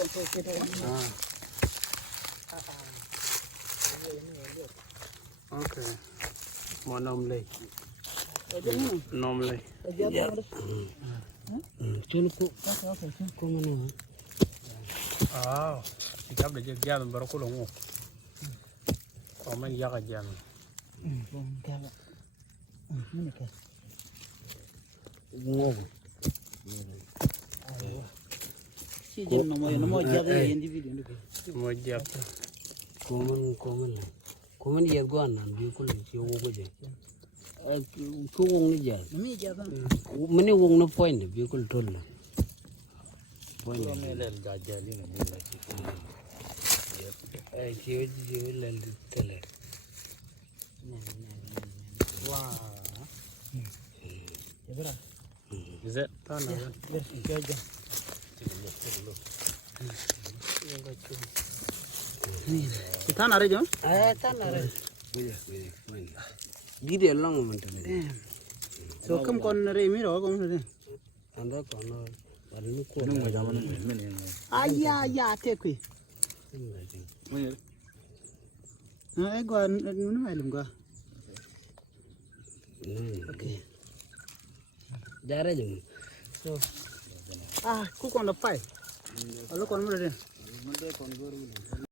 Okay. Mau nom lagi. Nom lagi. Cun ku mana? Ah, sikap dia jalan baru kulungu. Komen jaga jalan. Ngô. Chị dân nó mồi giáp cái individu được. Mau jap. Komen ya gua nan bi kul ci wo ko je. Ku wong ni je. Nó giáp đó. Mene wong no point bi kul tol. Point. Kalau melel gajah ni melel. Ai ci lel tele. Wah. Ya berapa? Zat tanah kan. Gajah. Kita nari jom? Tanare. Buja. Gide long man tele. So kam kon nari mi ro kom nari. Anda kono barni ko. Nung macam mana ni? Ya te kui. Mana? Nah, gua nu mai lum gua. Okay. Jare jeng. So ku kon da pai. Alo kon mo de.